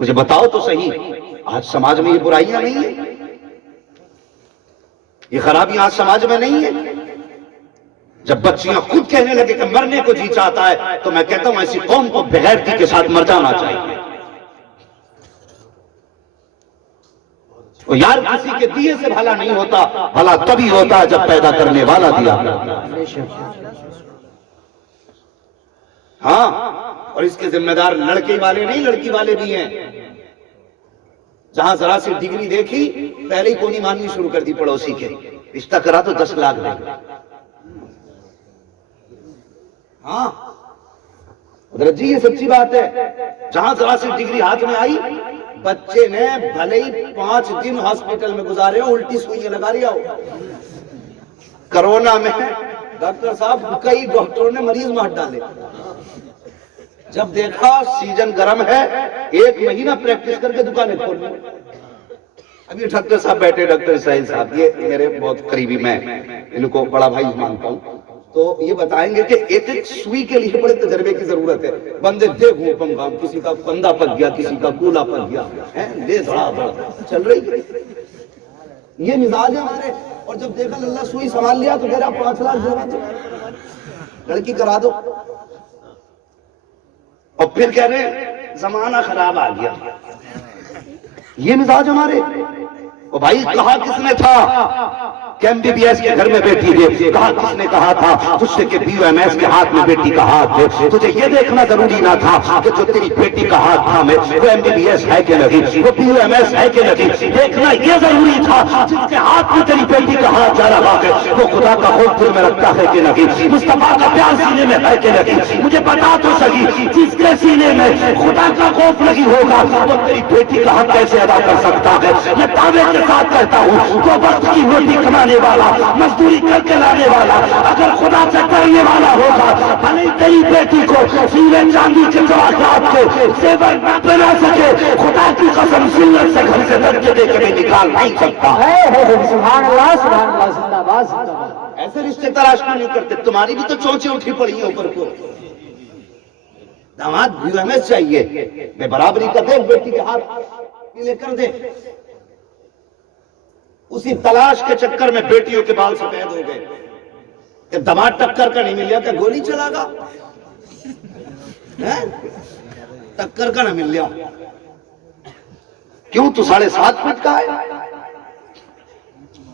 مجھے بتاؤ تو صحیح، آج سماج میں یہ برائیاں نہیں ہیں، یہ خرابیاں آج سماج میں نہیں ہیں؟ جب بچیاں خود کہنے لگے کہ مرنے کو جی چاہتا ہے تو میں کہتا ہوں ایسی قوم کو بغیرتی کے ساتھ مر جانا چاہیے۔ یار کسی کے دیے سے بھلا نہیں ہوتا، بھلا تبھی ہوتا ہے جب پیدا کرنے والا دیا۔ ہاں، اور اس کے ذمہ دار لڑکے والے نہیں، لڑکی والے بھی ہیں۔ جہاں ذرا سی ڈگری دیکھی پہلے ہی کونی ماننی شروع کر دی پڑوسی کے، رشتہ کرا تو 10 لاکھ دے گا۔ ہاں حضرت جی یہ سچی بات ہے، جہاں ذرا سی ڈگری ہاتھ میں آئی، بچے نے بھلے ہی 5 دن ہاسپٹل میں گزارے ہو، الٹی سوئیاں لگا رہا ہو۔ کرونا میں ڈاکٹر صاحب کئی ڈاکٹروں نے مریض مار ڈالے، جب دیکھا سیزن گرم ہے 1 مہینہ پریکٹس کر کے دکانیں کھول لی۔ ابھی ڈاکٹر صاحب بیٹھے، ڈاکٹر اسرائیل صاحب، یہ میرے بہت قریبی، میں ان کو بڑا بھائی مانتا ہوں، تو یہ بتائیں گے کہ ایک سوئی کے لیے بڑے تجربے کی ضرورت ہے۔ بندے دے گھوپم گام، کسی کا کندھا پک گیا، کسی کا کولا پک گیا، لے دھڑا دھڑ چل رہی ہے۔ یہ مزاج ہے ہمارے، اور جب دیکھا اللہ سوئی سنبھال لیا تو کہہ رہا 5 لاکھ دینا تو لڑکی کرا دو، اور پھر کہہ رہے زمانہ خراب آ گیا۔ یہ مزاج ہمارے۔ اور بھائی کہا کس نے تھا کہ MBBS کے گھر میں بیٹی دے؟ کہا کس نے کہا تھا تجھ سے کہ BUMS کے ہاتھ میں بیٹی کا ہاتھ دے؟ تجھے یہ دیکھنا ضروری نہ تھا کہ جو تیری بیٹی کا ہاتھ تھا میں وہ MBBS ہے کہ نہیں، وہ BUMS ہے کہ نہیں؟ دیکھنا یہ ضروری تھا جس کے ہاتھ میں تیری بیٹی کا ہاتھ جا رہا ہے وہ خدا کا خوف دل میں رکھتا ہے کہ نہیں، مصطفیٰ کا پیار سینے میں ہے کہ نہیں؟ مجھے بتا تو صحیح، جس کے سینے میں خدا کا خوف نہیں ہوگا وہ تیری بیٹی کا حق کیسے ادا کر سکتا ہے؟ میں دعوے کے ساتھ کہتا ہوں، جو وقت کی روٹی کمانے والا، مزدوری کر کے لانے والا، اگر خدا سے کرنے والا ہوگا، بھلے تیری بیٹی کو ہیرے چاندی کے جواہرات کے زیور نہ بنا سکے، خدا کی قسم سنت سے گھر سے درجے دے کے بھی نکال نہیں سکتا۔ سبحان اللہ، سبحان اللہ، زندہ باد، زندہ باد۔ ایسے رشتے تلاش کیوں نہیں کرتے؟ تمہاری بھی تو چونچیں اٹھی پڑی ہیں اوپر کو۔ داماد BUMS چاہیے، بے برابری کا دیکھ، بیٹی کے ہاتھ پیلے کر دے۔ اسی تلاش کے چکر میں بیٹیوں کے بال سفید ہو گئے کہ دماغ ٹکر کا نہیں مل گیا کہ گولی چلا گا، ٹکر کا نہ مل گیا، کیوں تو 7.5 فٹ کا ہے۔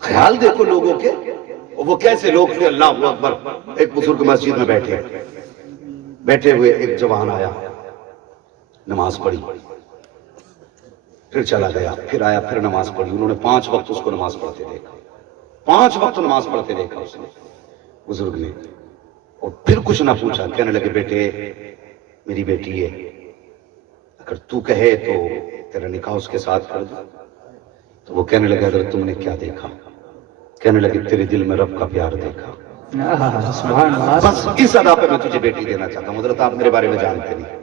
خیال دیکھو لوگوں کے، وہ کیسے لوگ تھے، اللہ اکبر۔ ایک بزرگ مسجد میں بیٹھے ہوئے ایک جوان آیا، نماز پڑھی، پھر چلا گیا، پھر آیا، پھر نماز پڑھی۔ انہوں نے 5 وقت اس کو نماز پڑھتے دیکھا، 5 وقت نماز پڑھتے دیکھا اس نے، بزرگ نے، اور پھر کچھ نہ پوچھا۔ کہنے لگے بیٹے میری بیٹی ہے، اگر تو کہے تو تیرا نکاح اس کے ساتھ کر دو۔ تو وہ کہنے لگے حضرت تم نے کیا دیکھا؟ کہنے لگے تیرے دل میں رب کا پیار دیکھا۔ بس اس ادا پہ میں تجھے بیٹی دینا چاہتا ہوں۔ حضرت آپ میرے بارے میں جانتے نہیں،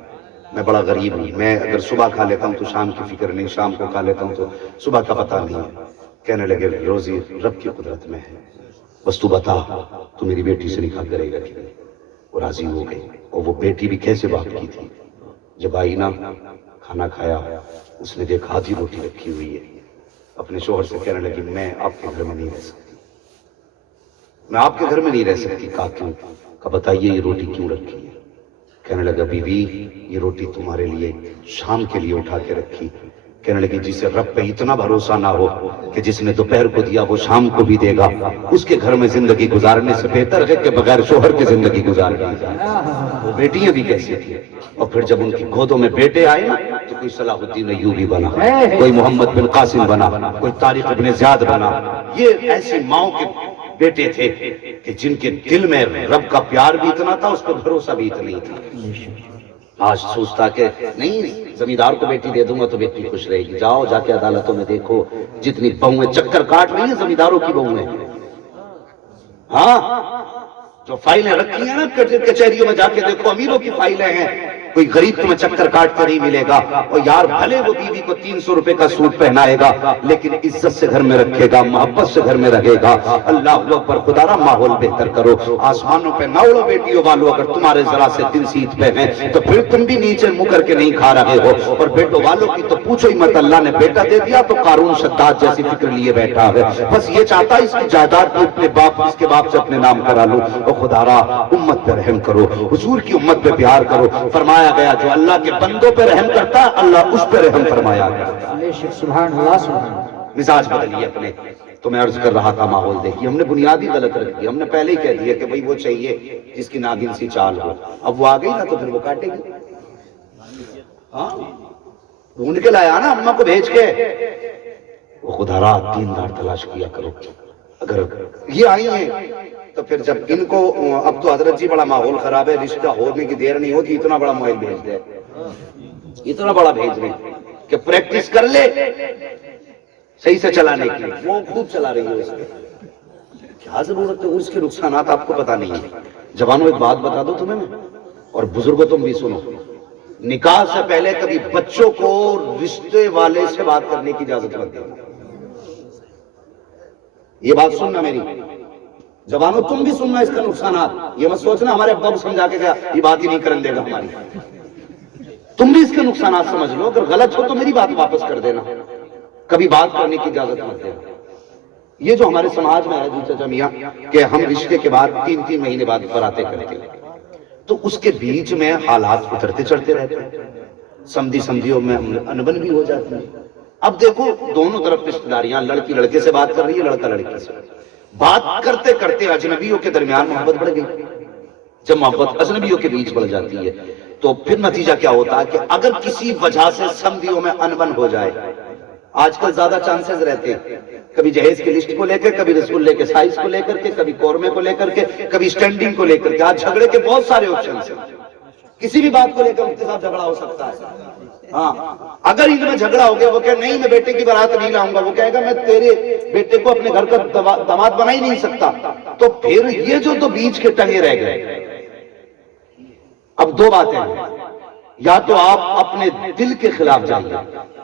میں بڑا غریب ہوں، میں اگر صبح کھا لیتا ہوں تو شام کی فکر نہیں، شام کو کھا لیتا ہوں تو صبح کا پتہ نہیں ہے۔ کہنے لگے روزی رب کی قدرت میں ہے، بس تو بتا تو میری بیٹی سے نکاح کرے گا کہ نہیں؟ وہ راضی ہو گئی، اور وہ بیٹی بھی کیسے بات کی تھی، جب آئی نا کھانا کھایا، اس نے دیکھا آدھی روٹی رکھی ہوئی ہے، اپنے شوہر سے کہنے لگی میں آپ کے گھر میں نہیں رہ سکتی، میں آپ کے گھر میں نہیں رہ سکتی۔ کہا کیوں؟ کہا بتائیے یہ روٹی کیوں رکھی ہے؟ کہنے لگا بیوی یہ روٹی تمہارے لیے شام کے لیے اٹھا کے رکھی۔ کہنے لگی جسے رب پہ اتنا بھروسہ نہ ہو کہ جس نے دوپہر کو دیا وہ شام کو بھی دے گا، اس کے گھر میں زندگی گزارنے سے بہتر ہے کہ بغیر شوہر کے زندگی گزار دی جائے۔ وہ بیٹیاں بھی کیسی تھی، اور پھر جب ان کی گودوں میں بیٹے آئے نا تو کوئی صلاح الدین ایوبی بنا، کوئی محمد بن قاسم بنا، کوئی طارق ابن زیاد بنا۔ یہ ایسی ماؤں کے بیٹے تھے کہ جن کے دل میں رب کا پیار بھی اتنا تھا، اس پر بھروسہ بھی اتنی تھی۔ آج سوچتا کہ نہیں زمیندار کو بیٹی دے دوں گا تو بیٹی خوش رہے گی، جاؤ جا کے عدالتوں میں دیکھو جتنی بہویں چکر کاٹ رہی ہیں زمینداروں کی بہویں۔ ہاں جو فائلیں رکھی ہیں نا کچہریوں میں جا کے دیکھو، امیروں کی فائلیں ہیں، کوئی غریب تمہیں چکر کاٹ کے نہیں ملے گا، اور یار بھلے وہ بیوی کو 300 روپے کا سوٹ پہنائے گا لیکن عزت سے گھر میں رکھے گا، محبت سے گھر میں رہے گا۔ اللہ اکبر، خدا را ماحول بہتر کرو، آسمانوں پہ نہ اڑو بیٹیوں والو، اگر تمہارے ذرا سے دل سیت پہ ہیں تو پھر تم بھی نیچے منہ کر کے نہیں کھا رہے ہو، اور بیٹوں والوں کی تو پوچھو ہی مت، اللہ نے بیٹا دے دیا تو قارون شداد جیسی فکر لیے بیٹھا ہے، بس یہ چاہتا ہے اس کی جائیداد کو اپنے باپ، اس کے باپ سے اپنے نام کرا لو۔ اور خدا را امت پہ رحم کرو، حضور کی امت پہ پیار کرو، فرمایا گیا جو اللہ کے بندوں پہ رحم کرتا ہے اللہ اس پہ رحم فرمایا گیا۔ بے شک، سبحان اللہ سبحان اللہ۔ مزاج بدلیے اپنے، تو میں عرض کر رہا تھا ماحول دیکھیے، ہم نے بنیادی غلط رکھ دی، ہم نے پہلے ہی کہہ دیا کہ بھئی وہ چاہیے جس کی ناگن سی چال ہو، اب وہ آ گئی نا تو پھر وہ کاٹے گی۔ ہاں ڈھونڈ کے لایا نا اماں کو بھیج کے، وہ خدا رات دین دار تلاش کیا کرو، اگر یہ آئی ہیں تو پھر جب ان کو اب تو حضرت جی بڑا ماحول خراب ہے، رشتہ ہونے کی دیر نہیں ہوتی، اتنا بڑا موبائل بھیج دے، اتنا بڑا بھیج دے کہ پریکٹس کر لے صحیح سے چلانے کی، وہ خوب چلا رہی ہے اس پہ، کیا ضرورت ہے، اس کے نقصانات آپ کو پتا نہیں ہے۔ جوانوں ایک بات بتا دو تمہیں میں، اور بزرگوں تم بھی سنو، نکاح سے پہلے کبھی بچوں کو رشتے والے سے بات کرنے کی اجازت مت دینا، یہ بات سننا میری جوانوں، تم بھی سننا اس کا نقصانات، یہ مت سوچنا ہمارے ابا کو سمجھا کے گیا یہ بات ہی نہیں کرن دے گا ہماری، تم بھی اس کے نقصانات سمجھ لو، اگر غلط ہو تو میری بات واپس کر دینا، کبھی بات کرنے کی اجازت مت دینا۔ یہ جو ہمارے سماج میں ہے جی چچا میاں کہ ہم رشتے کے بعد 3 مہینے بعد باتیں کرتے ہیں، تو اس کے بیچ میں حالات اترتے چڑھتے رہتے ہیں، سمدھیوں میں انبن بھی ہو جاتی ہے۔ اب دیکھو دونوں طرف رشتہ داریاں، لڑکی لڑکے سے بات کر رہی ہے، لڑکا لڑکی سے بات کرتے کرتے اجنبیوں کے درمیان محبت بڑھ گئی، جب محبت اجنبیوں کے بیچ بڑھ جاتی ہے تو پھر نتیجہ کیا ہوتا ہے کہ اگر کسی وجہ سے سمدھیوں میں انبن ہو جائے، آج کل زیادہ چانسز رہتے ہیں، کبھی جہیز کی لسٹ کو لے کے، کبھی رسولے کے سائز کو لے کر کے، کبھی قورمے کو لے کر کے، کبھی سٹینڈنگ کو لے کر کے، آج جھگڑے کے بہت سارے آپشنز ہیں، کسی بھی بات کو لے کر ان کے ساتھ جھگڑا ہو سکتا ہے۔ ہاں اگر ان میں جھگڑا ہو گیا، وہ کہ نہیں میں بیٹے کی بارات نہیں لاؤں گا، وہ کہے گا میں تیرے بیٹے کو اپنے گھر کا داماد بنا ہی نہیں سکتا، تو پھر یہ جو تو بیچ کے ٹنگے رہ گئے۔ اب دو باتیں ہیں، یا تو آپ اپنے دل کے خلاف جائیے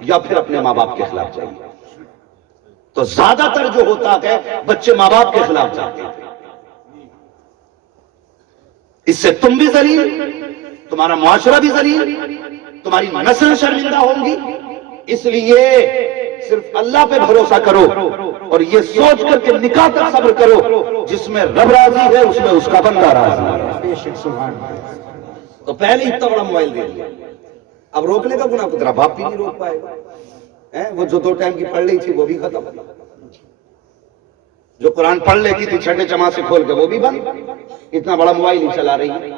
یا پھر اپنے ماں باپ کے خلاف جائیے، تو زیادہ تر جو ہوتا ہے بچے ماں باپ کے خلاف جاتے ہیں، اس سے تم بھی ذلیل، تمہارا معاشرہ بھی ذلیل، تمہاری نسل شرمندہ ہوں گی، اس لیے صرف اللہ پہ بھروسہ کرو اور یہ سوچ کر کے نکاح تک صبر کرو، جس میں رب راضی ہے اس میں اس کا بندہ راضی ہے۔ بے شک، سبحان اللہ۔ تو پہلے اتنا بڑا موبائل دے دیا، اب روکنے کا گناہ تیرا باپ بھی نہیں روک پائے گا، وہ جو 2 ٹائم کی پڑھ رہی تھی وہ بھی ختم، جو قرآن پڑھ لیتی تھی چھٹے جماعت سے کھول کے وہ بھی بند، اتنا بڑا موبائل ہی چلا رہی ہے۔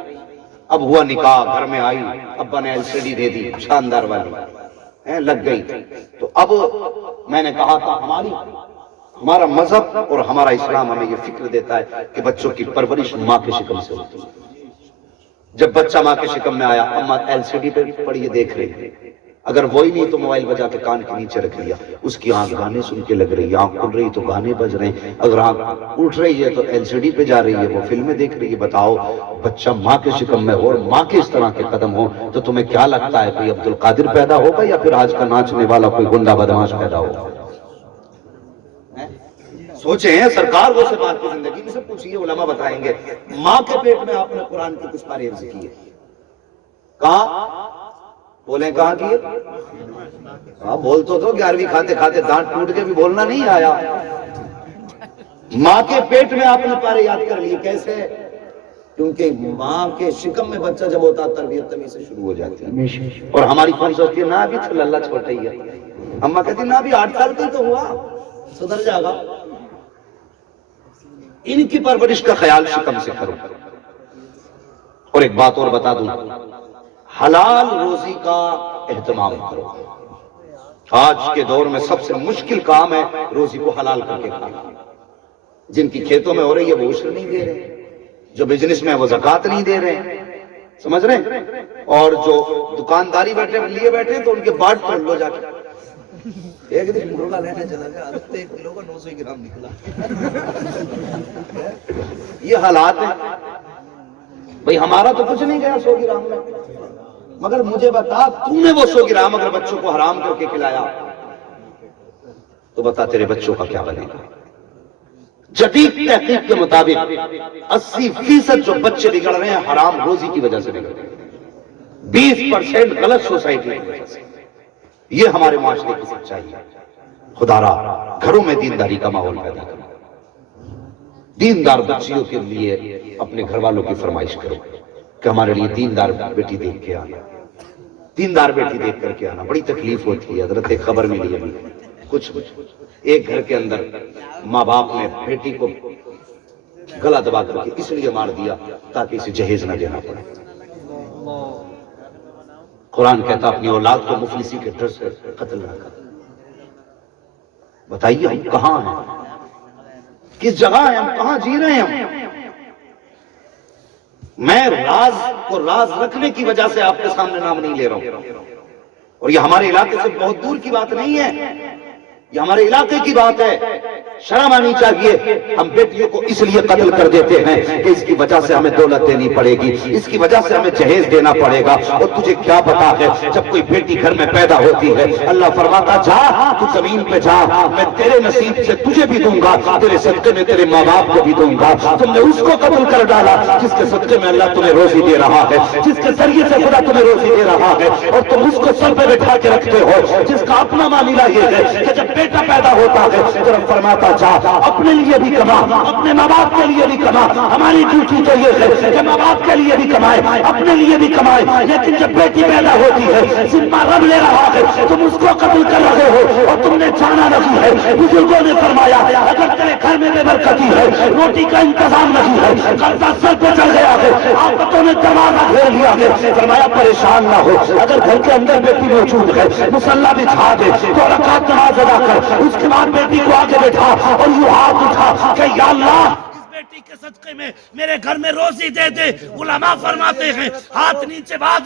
اب ہوا نکاح، گھر میں آئی، ابا نے LCD دے دی شاندار والی، لگ گئی، تو اب میں نے کہا تھا ہمارا مذہب اور ہمارا اسلام ہمیں یہ فکر دیتا ہے کہ بچوں کی پرورش ماں کے شکم سے ہوتی ہے۔ جب بچہ ماں کے شکم میں آیا، اماں LCD پہ پڑھیے دیکھ رہی ہے، اگر وہی نہیں تو موبائل بجا کے کان کے نیچے رکھ لیا، اس کی آنکھ گانے سن کے لگ رہی ہے، آنکھ کھل رہی تو گانے بج رہے ہیں، اگر آنکھ اٹھ رہی ہے تو LCD پہ جا رہی ہے، وہ فلمیں دیکھ رہی ہے۔ بتاؤ بچہ ماں کے شکم میں ہو اور ماں کے اس طرح کے قدم ہو تو تمہیں کیا لگتا ہے کوئی عبد القادر پیدا ہوگا یا پھر آج کا ناچنے والا کوئی گنڈا بدماش پیدا ہوگا؟ سوچیں، سرکار وہ سے بات کی زندگی میں سے پوچھئے، علماء بتائیں گے ماں کے پیٹ میں آپ نے قرآن کی کچھ پارے حفظ کیے، کہاں بولیں کہاں کیے؟ ہاں بول تو 11ویں کھاتے کھاتے دانت ٹوٹ کے بھی بولنا نہیں آیا۔ ماں کے پیٹ میں آپ نے پارے یاد کر لیے، کیسے؟ کیونکہ ماں کے شکم میں بچہ جب ہوتا تربیت تمیز سے شروع ہو جاتی ہے، اور ہماری قوم سوچتی ہے نا ابھی تو اللہ چھوٹا ہی ہے، اماں کہتی نا ابھی 8 سال کا تو ہوا، سدھر جائے گا۔ ان کی پرورش کا خیال شکم سے کرو۔ اور ایک بات اور بتا دوں، حلال روزی کا اہتمام کرو۔ آج کے دور میں سب سے مشکل کام ہے روزی کو حلال کر کے کھانا۔ جن کی کھیتوں میں ہو رہی ہے وہ عشر نہیں دے رہے، جو بزنس میں وہ زکوٰۃ نہیں دے رہے، سمجھ رہے ہیں؟ اور جو دکانداری لیے بیٹھے تو ان کے باٹ توڑ لو جا کے۔ ایک دن مرغا لینے چلا گیا، 1 کلو کا 900 گرام نکلا۔ یہ حالات ہیں بھئی، ہمارا تو کچھ نہیں گیا 100 گرام میں، مگر مجھے بتا تو نے وہ 100 گرام اگر بچوں کو حرام کر کے کھلایا تو بتا تیرے بچوں کا کیا بنے گا؟ جدید تحقیق کے مطابق 80% جو بچے بگڑ رہے ہیں حرام روزی کی وجہ سے بگڑ رہے ہیں، 20% غلط سوسائٹی کی وجہ سے۔ یہ ہمارے معاشرے کی سچائی ہے۔ خدا را گھروں میں دینداری کا ماحول پیدا کرو، دیندار بچیوں کے لیے اپنے گھر والوں کی فرمائش کرو کہ ہمارے لیے دیندار بیٹی دیکھ کے آنا، دیندار بیٹی دیکھ کر کے آنا۔ بڑی تکلیف ہوتی ہے حضرت، ایک خبر ملی ہے کچھ ایک گھر کے اندر ماں باپ نے بیٹی کو گلا دبا کر کے اس لیے مار دیا تاکہ اسے جہیز نہ دینا پڑے۔ قرآن کہتا اپنی اولاد کو مفلسی کے ڈر سے قتل نہ کر۔ بتائیے ہم کہاں ہیں، کس جگہ ہیں ہم، کہاں جی رہے ہیں ہم؟ میں راز کو راز رکھنے کی وجہ سے آپ کے سامنے نام نہیں لے رہا ہوں، اور یہ ہمارے علاقے سے بہت دور کی بات نہیں ہے، یہ ہمارے علاقے کی بات ہے۔ شرم آنی چاہیے۔ ہم بیٹیوں کو اس لیے قتل کر دیتے ہیں کہ اس کی وجہ سے ہمیں دولت دینی پڑے گی، اس کی وجہ سے ہمیں جہیز دینا پڑے گا۔ اور تجھے کیا پتا ہے جب کوئی بیٹی گھر میں پیدا ہوتی ہے اللہ فرماتا جا تو زمین پہ جا، میں تیرے نصیب سے تجھے بھی دوں گا، تیرے صدقے میں تیرے ماں باپ کو بھی دوں گا۔ تم نے اس کو قتل کر ڈالا جس کے صدقے میں اللہ تمہیں روزی دے رہا ہے، جس کے ذریعے سے خدا تمہیں روزی دے رہا ہے، اور تم اس کو سر پہ بٹھا کے رکھتے ہو جس کا اپنا معاملہ یہ ہے کہ جب بیٹا پیدا ہوتا ہے تو رب فرماتا جا اپنے لیے بھی کما، اپنے ماں باپ کے لیے بھی کما۔ ہماری ڈیوٹی تو یہ ہے کہ ماں باپ کے لیے بھی کمائے، اپنے لیے بھی کمائے، لیکن جب بیٹی پیدا ہوتی ہے ذمہ رب لے رہا ہے، تم اس کو قتل کر رہے ہو اور تم نے جانا نہیں ہے۔ بزرگوں نے فرمایا اگر تیرے گھر میں بے برکتی ہے، روٹی کا انتظام نہیں ہے، قرضہ سر پہ چڑھ گیا ہے، آفتوں نے دروازہ گھیر لیا ہے، فرمایا پریشان نہ ہو، اگر گھر کے اندر بیٹی موجود ہے مصلی بچھا دے، 2 رکعت نماز ادا کر، اس کے بعد بیٹی کو آگے بٹھا اور یوں ہاتھ اٹھا کہ یا اللہ اس بیٹی کے صدقے میں میرے گھر میں روزی دے دے۔ علماء فرماتے ہیں ہاتھ نیچے بعد